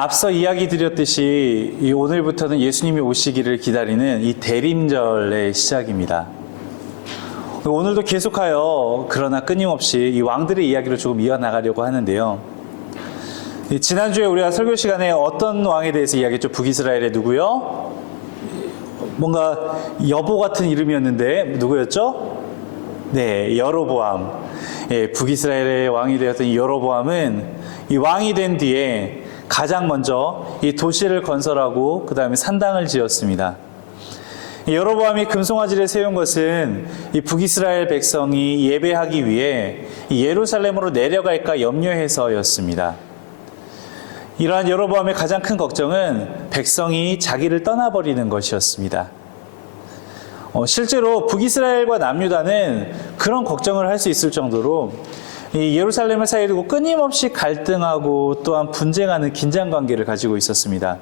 앞서 이야기 드렸듯이 오늘부터는 예수님이 오시기를 기다리는 이 대림절의 시작입니다. 오늘도 계속하여 그러나 끊임없이 이 왕들의 이야기를 조금 이어나가려고 하는데요. 지난주에 우리가 설교 시간에 어떤 왕에 대해서 이야기했죠? 북이스라엘의 누구요? 뭔가 여보 같은 이름이었는데 누구였죠? 네, 여로보암. 예, 북이스라엘의 왕이 되었던 이 여로보암은 이 왕이 된 뒤에 가장 먼저 이 도시를 건설하고 그 다음에 산당을 지었습니다. 여로보암이 금송아지를 세운 것은 이 북이스라엘 백성이 예배하기 위해 예루살렘으로 내려갈까 염려해서였습니다. 이러한 여로보암의 가장 큰 걱정은 백성이 자기를 떠나버리는 것이었습니다. 실제로 북이스라엘과 남유다는 그런 걱정을 할 수 있을 정도로 이 예루살렘을 사이에 두고 끊임없이 갈등하고 또한 분쟁하는 긴장관계를 가지고 있었습니다.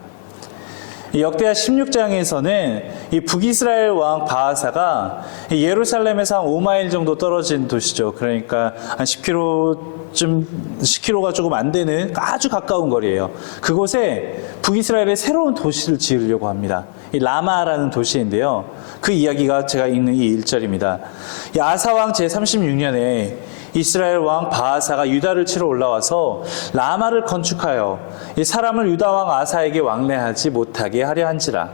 이 역대하 16장에서는 이 북이스라엘 왕 바하사가 예루살렘에서 한 5마일 정도 떨어진 도시죠. 그러니까 한 10km가 조금 안 되는 아주 가까운 거리예요. 그곳에 북이스라엘의 새로운 도시를 지으려고 합니다. 이 라마라는 도시인데요. 그 이야기가 제가 읽는 이 1절입니다. 이 아사왕 제36년에 이스라엘 왕 바하사가 유다를 치러 올라와서 라마를 건축하여 이 사람을 유다 왕 아사에게 왕래하지 못하게 하려 한지라.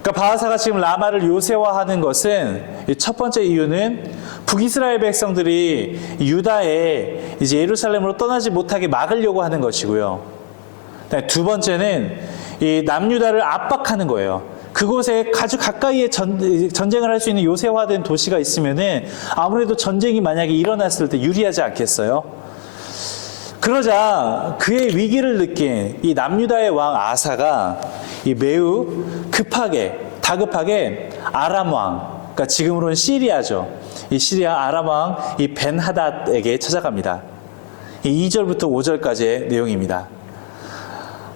그러니까 바하사가 지금 라마를 요새화하는 것은 첫 번째 이유는 북이스라엘 백성들이 유다에 이제 예루살렘으로 떠나지 못하게 막으려고 하는 것이고요. 두 번째는 이 남유다를 압박하는 거예요. 그곳에 아주 가까이에 전쟁을 할 수 있는 요새화된 도시가 있으면은 아무래도 전쟁이 만약에 일어났을 때 유리하지 않겠어요? 그러자 그의 위기를 느낀 이 남유다의 왕 아사가 이 매우 다급하게 아람 왕, 그러니까 지금으로는 시리아죠. 이 시리아 아람 왕 이 벤하닷에게 찾아갑니다. 이 2절부터 5절까지의 내용입니다.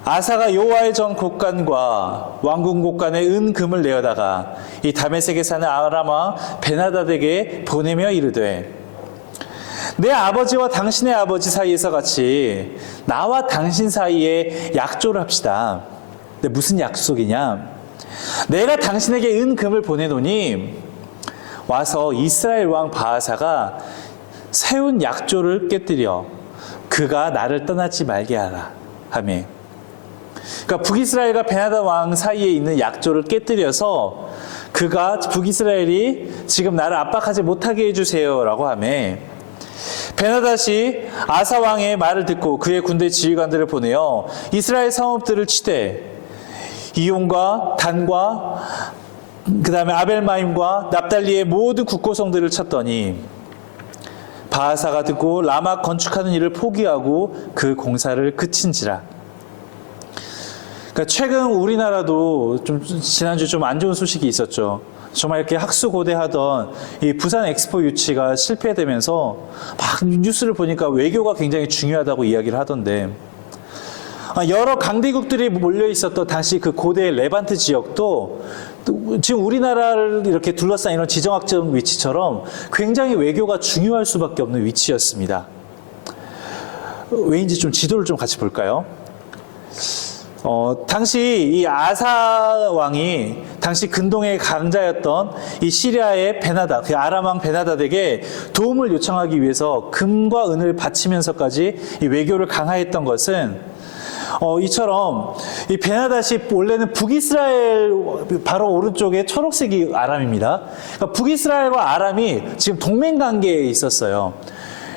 아사가 여호와의 전 곳간과 왕궁 곳간에 은금을 내어다가 이 다메섹에 사는 아람 왕 벤하닷에게 보내며 이르되 내 아버지와 당신의 아버지 사이에서 같이 나와 당신 사이에 약조를 합시다. 근데 무슨 약속이냐? 내가 당신에게 은금을 보내노니 와서 이스라엘 왕 바하사가 세운 약조를 깨뜨려 그가 나를 떠나지 말게 하라 하며, 그러니까 북이스라엘과 벤하닷 왕 사이에 있는 약조를 깨뜨려서 그가 북이스라엘이 지금 나를 압박하지 못하게 해주세요라고 하며, 벤하닷이 아사 왕의 말을 듣고 그의 군대 지휘관들을 보내어 이스라엘 성읍들을 치되 이온과 단과 그 다음에 아벨마임과 납달리의 모든 국고성들을 쳤더니 바하사가 듣고 라마 건축하는 일을 포기하고 그 공사를 그친지라. 그러니까 최근 우리나라도 좀 지난주 좀 안 좋은 소식이 있었죠. 정말 이렇게 학수고대하던 이 부산 엑스포 유치가 실패되면서 막 뉴스를 보니까 외교가 굉장히 중요하다고 이야기를 하던데, 여러 강대국들이 몰려 있었던 당시 그 고대 레반트 지역도 지금 우리나라를 이렇게 둘러싼 이런 지정학적 위치처럼 굉장히 외교가 중요할 수밖에 없는 위치였습니다. 왜인지 좀 지도를 좀 같이 볼까요? 당시 이 아사 왕이 당시 근동의 강자였던 이 시리아의 벤하닷, 그 아람 왕 벤하닷에게 도움을 요청하기 위해서 금과 은을 바치면서까지 이 외교를 강화했던 것은 이처럼 이 벤하닷이 원래는 북이스라엘 바로 오른쪽에 초록색이 아람입니다. 그러니까 북이스라엘과 아람이 지금 동맹 관계에 있었어요.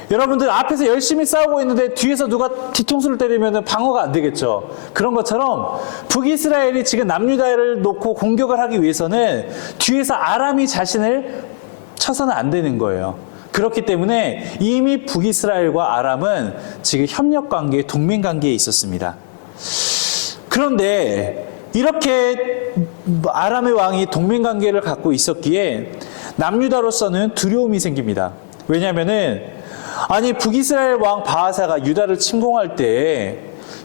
여러분들 앞에서 열심히 싸우고 있는데 뒤에서 누가 뒤통수를 때리면 방어가 안 되겠죠. 그런 것처럼 북이스라엘이 지금 남유다를 놓고 공격을 하기 위해서는 뒤에서 아람이 자신을 쳐서는 안 되는 거예요. 그렇기 때문에 이미 북이스라엘과 아람은 지금 협력관계, 동맹관계에 있었습니다. 그런데 이렇게 아람의 왕이 동맹관계를 갖고 있었기에 남유다로서는 두려움이 생깁니다. 왜냐하면은 북이스라엘 왕 바하사가 유다를 침공할 때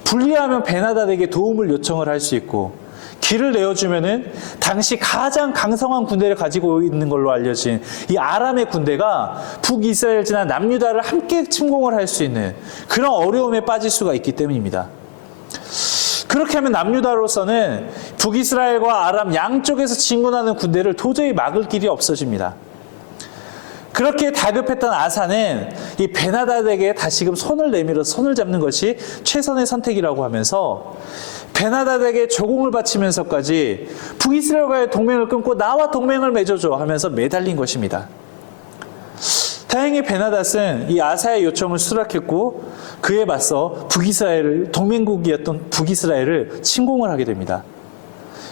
불리하면 벤하닷에게 도움을 요청을 할 수 있고, 길을 내어주면은 당시 가장 강성한 군대를 가지고 있는 걸로 알려진 이 아람의 군대가 북이스라엘 지나 남유다를 함께 침공을 할 수 있는 그런 어려움에 빠질 수가 있기 때문입니다. 그렇게 하면 남유다로서는 북이스라엘과 아람 양쪽에서 진군하는 군대를 도저히 막을 길이 없어집니다. 그렇게 다급했던 아사는 이 베나닷에게 다시금 손을 내밀어 손을 잡는 것이 최선의 선택이라고 하면서 베나닷에게 조공을 바치면서까지 북이스라엘과의 동맹을 끊고 나와 동맹을 맺어줘 하면서 매달린 것입니다. 다행히 베나닷은 이 아사의 요청을 수락했고 그에 맞서 동맹국이었던 북이스라엘을 침공을 하게 됩니다.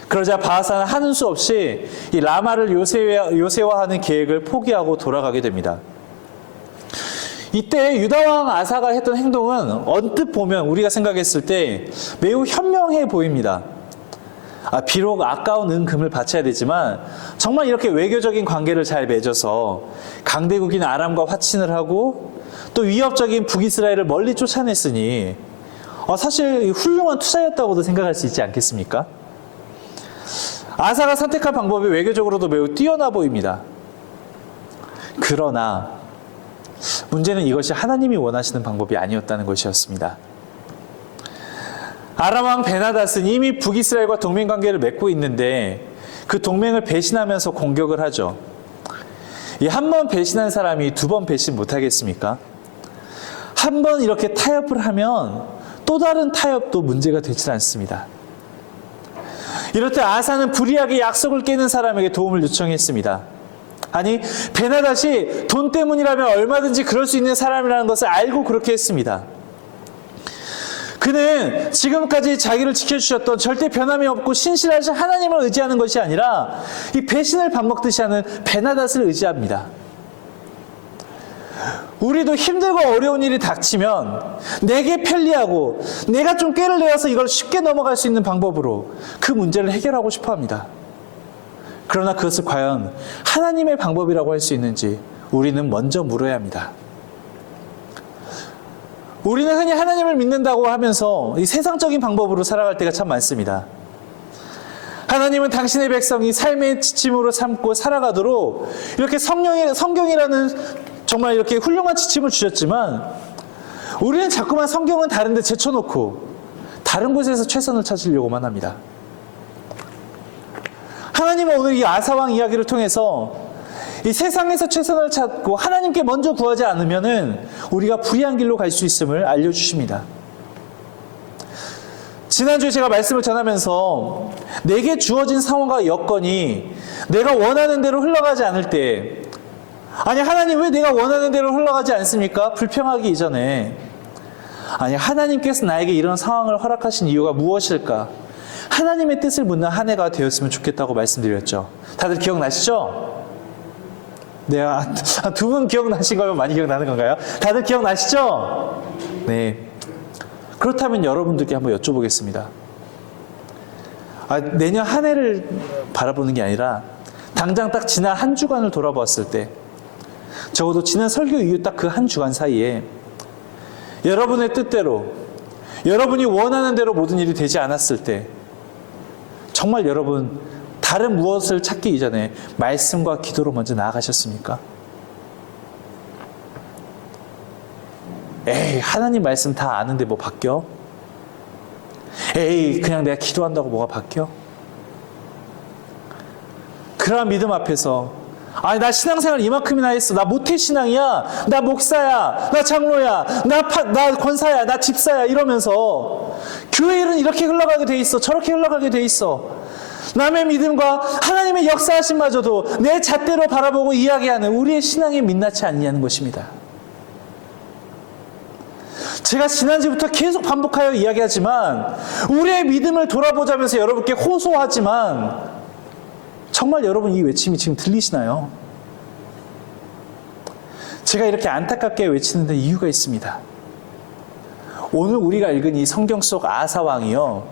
그러자 바하사는 하는 수 없이 이 라마를 요새화하는 계획을 포기하고 돌아가게 됩니다. 이때 유다왕 아사가 했던 행동은 언뜻 보면 우리가 생각했을 때 매우 현명해 보입니다. 비록 아까운 은금을 바쳐야 되지만 정말 이렇게 외교적인 관계를 잘 맺어서 강대국인 아람과 화친을 하고 또 위협적인 북이스라엘을 멀리 쫓아냈으니 사실 훌륭한 투자였다고도 생각할 수 있지 않겠습니까? 아사가 선택한 방법이 외교적으로도 매우 뛰어나 보입니다. 그러나 문제는 이것이 하나님이 원하시는 방법이 아니었다는 것이었습니다. 아람 왕 베나닷은 이미 북이스라엘과 동맹관계를 맺고 있는데 그 동맹을 배신하면서 공격을 하죠. 이 한 번 배신한 사람이 두 번 배신 못하겠습니까? 한 번 이렇게 타협을 하면 또 다른 타협도 문제가 되지 않습니다. 이럴 때 아사는 불의하게 약속을 깨는 사람에게 도움을 요청했습니다. 아니, 베나닷이 돈 때문이라면 얼마든지 그럴 수 있는 사람이라는 것을 알고 그렇게 했습니다. 그는 지금까지 자기를 지켜주셨던 절대 변함이 없고 신실하신 하나님을 의지하는 것이 아니라 이 배신을 밥 먹듯이 하는 베나닷을 의지합니다. 우리도 힘들고 어려운 일이 닥치면 내게 편리하고 내가 좀 꾀를 내어서 이걸 쉽게 넘어갈 수 있는 방법으로 그 문제를 해결하고 싶어 합니다. 그러나 그것을 과연 하나님의 방법이라고 할 수 있는지 우리는 먼저 물어야 합니다. 우리는 흔히 하나님을 믿는다고 하면서 이 세상적인 방법으로 살아갈 때가 참 많습니다. 하나님은 당신의 백성이 삶의 지침으로 삼고 살아가도록 이렇게 성경이라는 정말 이렇게 훌륭한 지침을 주셨지만 우리는 자꾸만 성경은 다른 데 제쳐놓고 다른 곳에서 최선을 찾으려고만 합니다. 하나님은 오늘 이 아사왕 이야기를 통해서 이 세상에서 최선을 찾고 하나님께 먼저 구하지 않으면은 우리가 불의한 길로 갈 수 있음을 알려주십니다. 지난주에 제가 말씀을 전하면서 내게 주어진 상황과 여건이 내가 원하는 대로 흘러가지 않을 때, 아니 하나님 왜 내가 원하는 대로 흘러가지 않습니까? 불평하기 이전에 아니 하나님께서 나에게 이런 상황을 허락하신 이유가 무엇일까? 하나님의 뜻을 묻는 한 해가 되었으면 좋겠다고 말씀드렸죠. 다들 기억나시죠? 네, 두 분 기억나신 거면 많이 기억나는 건가요? 다들 기억나시죠? 네. 그렇다면 여러분들께 한번 여쭤보겠습니다. 내년 한 해를 바라보는 게 아니라 당장 딱 지난 한 주간을 돌아보았을 때 적어도 지난 설교 이후 딱 그 한 주간 사이에 여러분의 뜻대로 여러분이 원하는 대로 모든 일이 되지 않았을 때 정말 여러분 다른 무엇을 찾기 이전에 말씀과 기도로 먼저 나아가셨습니까? 에이, 하나님 말씀 다 아는데 뭐 바뀌어? 에이, 그냥 내가 기도한다고 뭐가 바뀌어? 그러한 믿음 앞에서 아니 나 신앙생활 이만큼이나 했어. 나 모태신앙이야. 나 목사야. 나 장로야. 나 권사야. 나 집사야. 이러면서 교회 일은 이렇게 흘러가게 돼 있어. 저렇게 흘러가게 돼 있어. 남의 믿음과 하나님의 역사하심마저도 내 잣대로 바라보고 이야기하는 우리의 신앙이 민낯이 아니냐는 것입니다. 제가 지난주부터 계속 반복하여 이야기하지만 우리의 믿음을 돌아보자면서 여러분께 호소하지만 정말 여러분 이 외침이 지금 들리시나요? 제가 이렇게 안타깝게 외치는 데 이유가 있습니다. 오늘 우리가 읽은 이 성경 속 아사왕이요,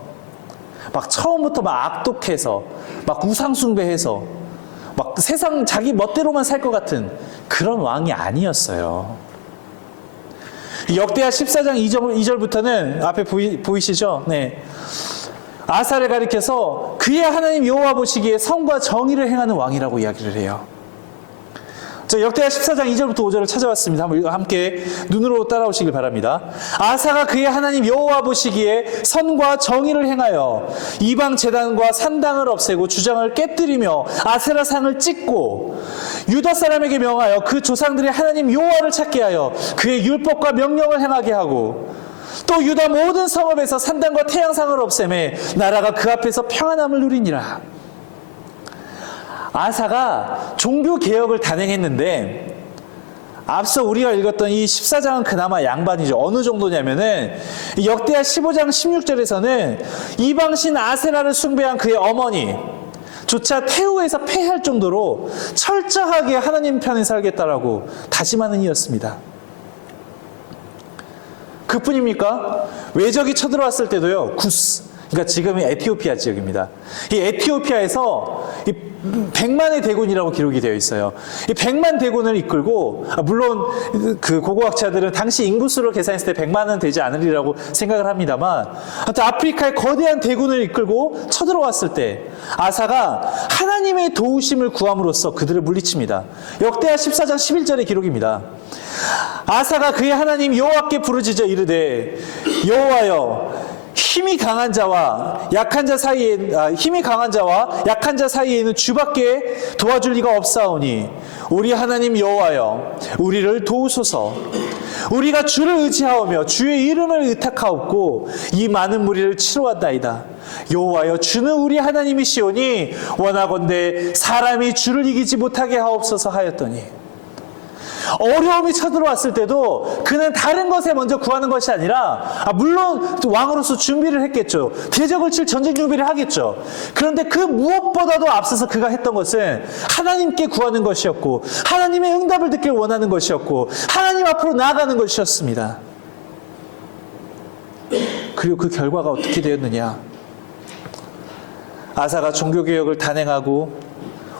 막 처음부터 막 악독해서 막 우상숭배해서 막 세상 자기 멋대로만 살 것 같은 그런 왕이 아니었어요. 역대하 14장 2절부터는 앞에 보이시죠? 네. 아사를 가리켜서 그의 하나님 여호와 보시기에 성과 정의를 행하는 왕이라고 이야기를 해요. 자, 역대하 14장 2절부터 5절을 찾아왔습니다. 한번 함께 눈으로 따라오시길 바랍니다. 아사가 그의 하나님 여호와 보시기에 선과 정의를 행하여 이방 제단과 산당을 없애고 주장을 깨뜨리며 아세라 상을 찢고 유다 사람에게 명하여 그 조상들의 하나님 여호와를 찾게 하여 그의 율법과 명령을 행하게 하고 또 유다 모든 성읍에서 산당과 태양상을 없애매 나라가 그 앞에서 평안함을 누리니라. 아사가 종교개혁을 단행했는데 앞서 우리가 읽었던 이 14장은 그나마 양반이죠. 어느 정도냐면은 역대하 15장 16절에서는 이방신 아세라를 숭배한 그의 어머니 조차 태우에서 폐할 정도로 철저하게 하나님 편에 살겠다라고 다짐하는 이였습니다. 그뿐입니까? 외적이 쳐들어왔을 때도요. 구스, 그러니까 지금의 에티오피아 지역입니다. 이 에티오피아에서 이 100만의 대군이라고 기록이 되어 있어요. 이 100만 대군을 이끌고, 물론 그 고고학자들은 당시 인구수로 계산했을 때 100만은 되지 않으리라고 생각을 합니다만, 하여튼 아프리카의 거대한 대군을 이끌고 쳐들어왔을 때 아사가 하나님의 도우심을 구함으로써 그들을 물리칩니다. 역대하 14장 11절의 기록입니다. 아사가 그의 하나님 여호와께 부르짖어 이르되 여호와여 힘이 강한 자와 약한 자 사이에는 주밖에 도와줄 리가 없사오니 우리 하나님 여호와여 우리를 도우소서. 우리가 주를 의지하오며 주의 이름을 의탁하옵고 이 많은 무리를 치러왔나이다. 여호와여 주는 우리 하나님이시오니 원하건대 사람이 주를 이기지 못하게 하옵소서 하였더니 어려움이 쳐들어왔을 때도 그는 다른 것에 먼저 구하는 것이 아니라 물론 왕으로서 준비를 했겠죠. 대적을 칠 전쟁 준비를 하겠죠. 그런데 그 무엇보다도 앞서서 그가 했던 것은 하나님께 구하는 것이었고 하나님의 응답을 듣길 원하는 것이었고 하나님 앞으로 나아가는 것이었습니다. 그리고 그 결과가 어떻게 되었느냐. 아사가 종교개혁을 단행하고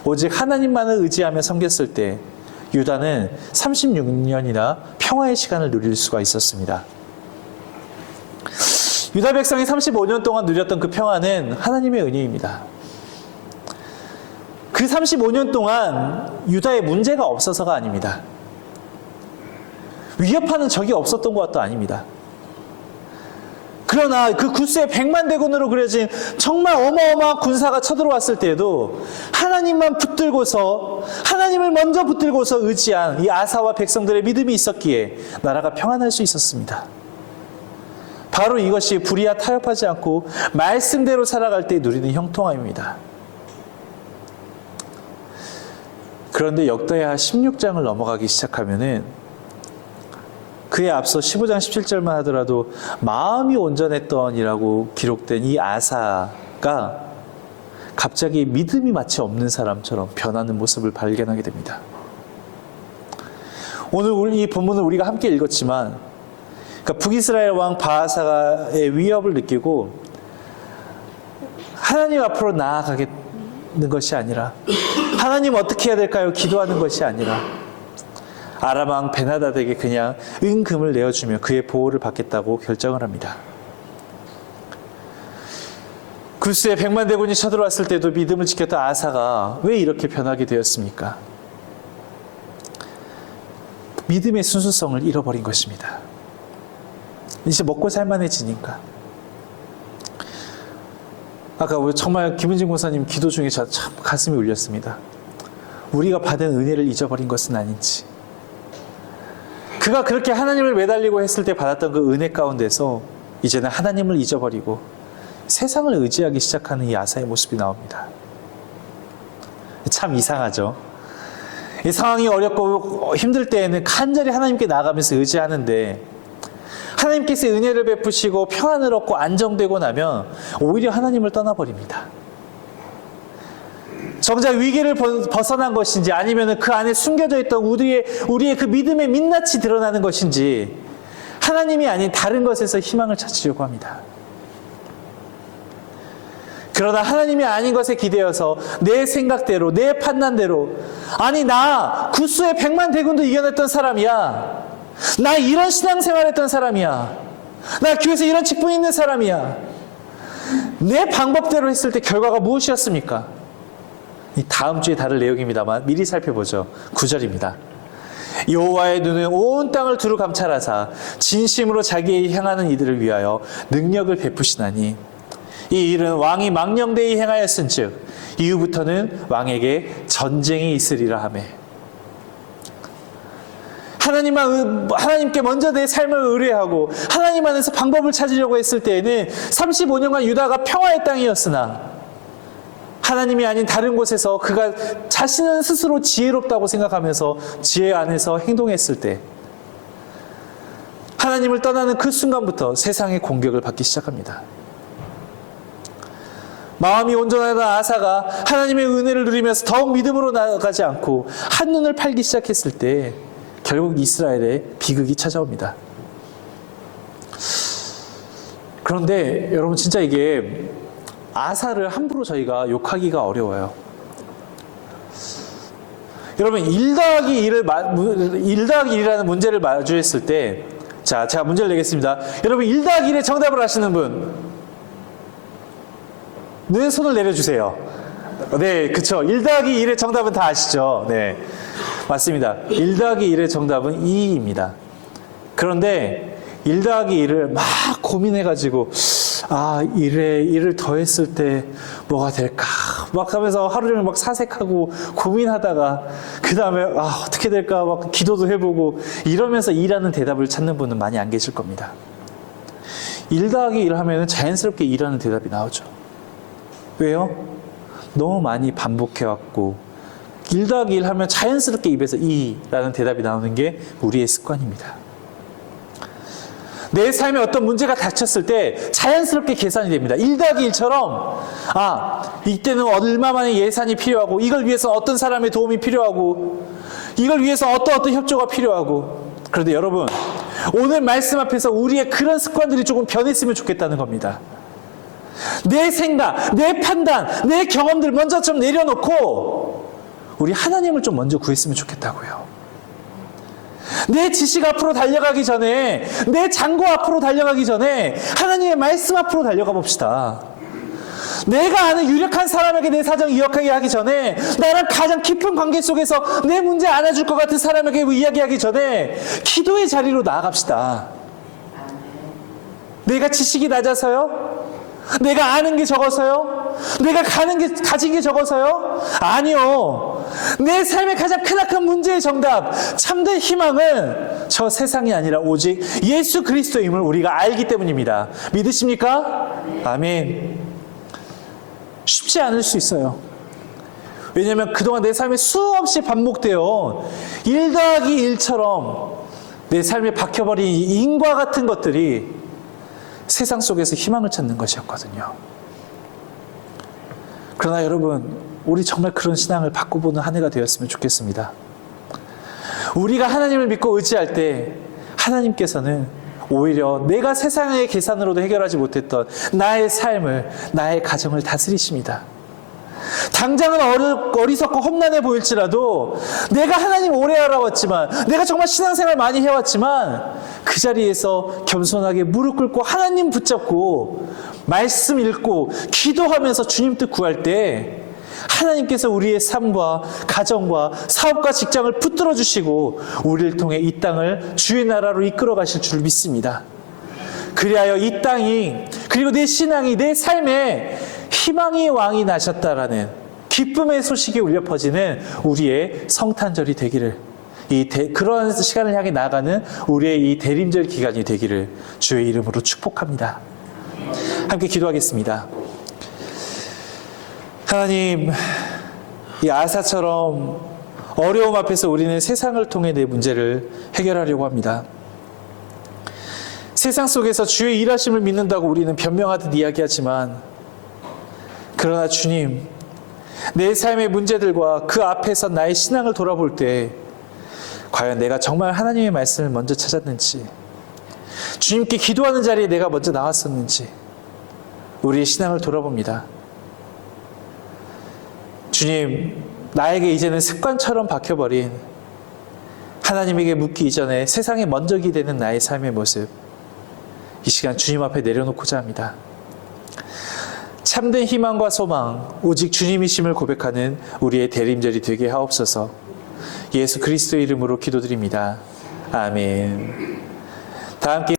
오직 하나님만을 의지하며 섬겼을 때 유다는 36년이나 평화의 시간을 누릴 수가 있었습니다. 유다 백성이 35년 동안 누렸던 그 평화는 하나님의 은혜입니다. 그 35년 동안 유다에 문제가 없어서가 아닙니다. 위협하는 적이 없었던 것도 아닙니다. 그러나 그 구스의 100만 대군으로 그려진 정말 어마어마한 군사가 쳐들어왔을 때에도 하나님만 붙들고서 하나님을 먼저 붙들고서 의지한 이 아사와 백성들의 믿음이 있었기에 나라가 평안할 수 있었습니다. 바로 이것이 불의와 타협하지 않고 말씀대로 살아갈 때 누리는 형통함입니다. 그런데 역대하 16장을 넘어가기 시작하면은 그에 앞서 15장 17절만 하더라도 마음이 온전했던이라고 기록된 이 아사가 갑자기 믿음이 마치 없는 사람처럼 변하는 모습을 발견하게 됩니다. 오늘 이 본문을 우리가 함께 읽었지만 그러니까 북이스라엘 왕 바하사의 위협을 느끼고 하나님 앞으로 나아가겠는 것이 아니라 하나님 어떻게 해야 될까요? 기도하는 것이 아니라 아람 왕 베나다드에게 그냥 은금을 내어주며 그의 보호를 받겠다고 결정을 합니다. 구스의 100만 대군이 쳐들어왔을 때도 믿음을 지켰던 아사가 왜 이렇게 변하게 되었습니까? 믿음의 순수성을 잃어버린 것입니다. 이제 먹고 살만해지니까. 아까 정말 김은진 권사님 기도 중에 참 가슴이 울렸습니다. 우리가 받은 은혜를 잊어버린 것은 아닌지. 그가 그렇게 하나님을 매달리고 했을 때 받았던 그 은혜 가운데서 이제는 하나님을 잊어버리고 세상을 의지하기 시작하는 이 아사의 모습이 나옵니다. 참 이상하죠. 이 상황이 어렵고 힘들 때에는 간절히 하나님께 나아가면서 의지하는데 하나님께서 은혜를 베푸시고 평안을 얻고 안정되고 나면 오히려 하나님을 떠나버립니다. 정작 위기를 벗어난 것인지 아니면 그 안에 숨겨져 있던 우리의 그 믿음의 민낯이 드러나는 것인지 하나님이 아닌 다른 것에서 희망을 찾으려고 합니다. 그러나 하나님이 아닌 것에 기대어서 내 생각대로 내 판단대로 아니 나 구스의 100만 대군도 이겨냈던 사람이야. 나 이런 신앙생활했던 사람이야. 나 교회에서 이런 직분이 있는 사람이야. 내 방법대로 했을 때 결과가 무엇이었습니까? 다음 주에 다룰 내용입니다만 미리 살펴보죠. 9절입니다. 여호와의 눈은 온 땅을 두루 감찰하사 진심으로 자기의 향하는 이들을 위하여 능력을 베푸시나니 이 일은 왕이 망령되이 행하였은즉 이후부터는 왕에게 전쟁이 있으리라 하매. 하나님께 먼저 내 삶을 의뢰하고 하나님 안에서 방법을 찾으려고 했을 때에는 35년간 유다가 평화의 땅이었으나 하나님이 아닌 다른 곳에서 그가 자신은 스스로 지혜롭다고 생각하면서 지혜 안에서 행동했을 때 하나님을 떠나는 그 순간부터 세상의 공격을 받기 시작합니다. 마음이 온전하던 아사가 하나님의 은혜를 누리면서 더욱 믿음으로 나아가지 않고 한눈을 팔기 시작했을 때 결국 이스라엘에 비극이 찾아옵니다. 그런데 여러분 진짜 이게 아사를 함부로 저희가 욕하기가 어려워요. 여러분 1 더하기 1이라는 문제를 마주했을 때 자, 제가 문제를 내겠습니다. 여러분 1 더하기 1의 정답을 아시는 분? 네, 손을 내려주세요. 네, 그쵸. 1 더하기 1의 정답은 다 아시죠? 네, 맞습니다. 1 더하기 1의 정답은 2입니다. 그런데 1 더하기 1을 막 고민해가지고 1을 더했을 때 뭐가 될까 막 하면서 하루 종일 막 사색하고 고민하다가 그 다음에 어떻게 될까 막 기도도 해보고 이러면서 2라는 대답을 찾는 분은 많이 안 계실 겁니다. 1 더하기 1 하면 자연스럽게 2라는 대답이 나오죠. 왜요? 너무 많이 반복해왔고 1 더하기 1 하면 자연스럽게 입에서 2라는 대답이 나오는 게 우리의 습관입니다. 내 삶에 어떤 문제가 닥쳤을 때 자연스럽게 계산이 됩니다. 1 더하기 1처럼 이때는 얼마만의 예산이 필요하고 이걸 위해서 어떤 사람의 도움이 필요하고 이걸 위해서 어떤 협조가 필요하고. 그런데 여러분 오늘 말씀 앞에서 우리의 그런 습관들이 조금 변했으면 좋겠다는 겁니다. 내 생각, 내 판단, 내 경험들 먼저 좀 내려놓고 우리 하나님을 좀 먼저 구했으면 좋겠다고요. 내 지식 앞으로 달려가기 전에, 내 장고 앞으로 달려가기 전에 하나님의 말씀 앞으로 달려가 봅시다. 내가 아는 유력한 사람에게 내 사정 이야기하기 하기 전에, 나랑 가장 깊은 관계 속에서 내 문제 안아줄 것 같은 사람에게 이야기하기 전에 기도의 자리로 나아갑시다. 내가 지식이 낮아서요? 내가 아는 게 적어서요? 내가 가진 게 적어서요? 아니요. 내 삶의 가장 크나큰 문제의 정답, 참된 희망은 저 세상이 아니라 오직 예수 그리스도임을 우리가 알기 때문입니다. 믿으십니까? 아멘. 쉽지 않을 수 있어요. 왜냐하면 그동안 내 삶에 수없이 반복되어 1 더하기 1처럼 내 삶에 박혀버린 인과 같은 것들이 세상 속에서 희망을 찾는 것이었거든요. 그러나 여러분, 우리 정말 그런 신앙을 바꿔보는 한 해가 되었으면 좋겠습니다. 우리가 하나님을 믿고 의지할 때 하나님께서는 오히려 내가 세상의 계산으로도 해결하지 못했던 나의 삶을, 나의 가정을 다스리십니다. 당장은 어리석고 험난해 보일지라도 내가 하나님 오래 알아왔지만, 내가 정말 신앙생활 많이 해왔지만 그 자리에서 겸손하게 무릎 꿇고 하나님 붙잡고 말씀 읽고 기도하면서 주님 뜻 구할 때 하나님께서 우리의 삶과 가정과 사업과 직장을 붙들어 주시고 우리를 통해 이 땅을 주의 나라로 이끌어 가실 줄 믿습니다. 그리하여 이 땅이, 그리고 내 신앙이, 내 삶에 희망의 왕이 나셨다라는 기쁨의 소식이 울려 퍼지는 우리의 성탄절이 되기를, 그런 시간을 향해 나아가는 우리의 이 대림절 기간이 되기를 주의 이름으로 축복합니다. 함께 기도하겠습니다. 하나님, 이 아사처럼 어려움 앞에서 우리는 세상을 통해 내 문제를 해결하려고 합니다. 세상 속에서 주의 일하심을 믿는다고 우리는 변명하듯 이야기하지만, 그러나 주님, 내 삶의 문제들과 그 앞에서 나의 신앙을 돌아볼 때 과연 내가 정말 하나님의 말씀을 먼저 찾았는지, 주님께 기도하는 자리에 내가 먼저 나왔었는지 우리의 신앙을 돌아봅니다. 주님, 나에게 이제는 습관처럼 박혀버린 하나님에게 묻기 이전에 세상에 먼저 기대는 나의 삶의 모습, 이 시간 주님 앞에 내려놓고자 합니다. 참된 희망과 소망, 오직 주님이심을 고백하는 우리의 대림절이 되게 하옵소서. 예수 그리스도의 이름으로 기도드립니다. 아멘. 다 함께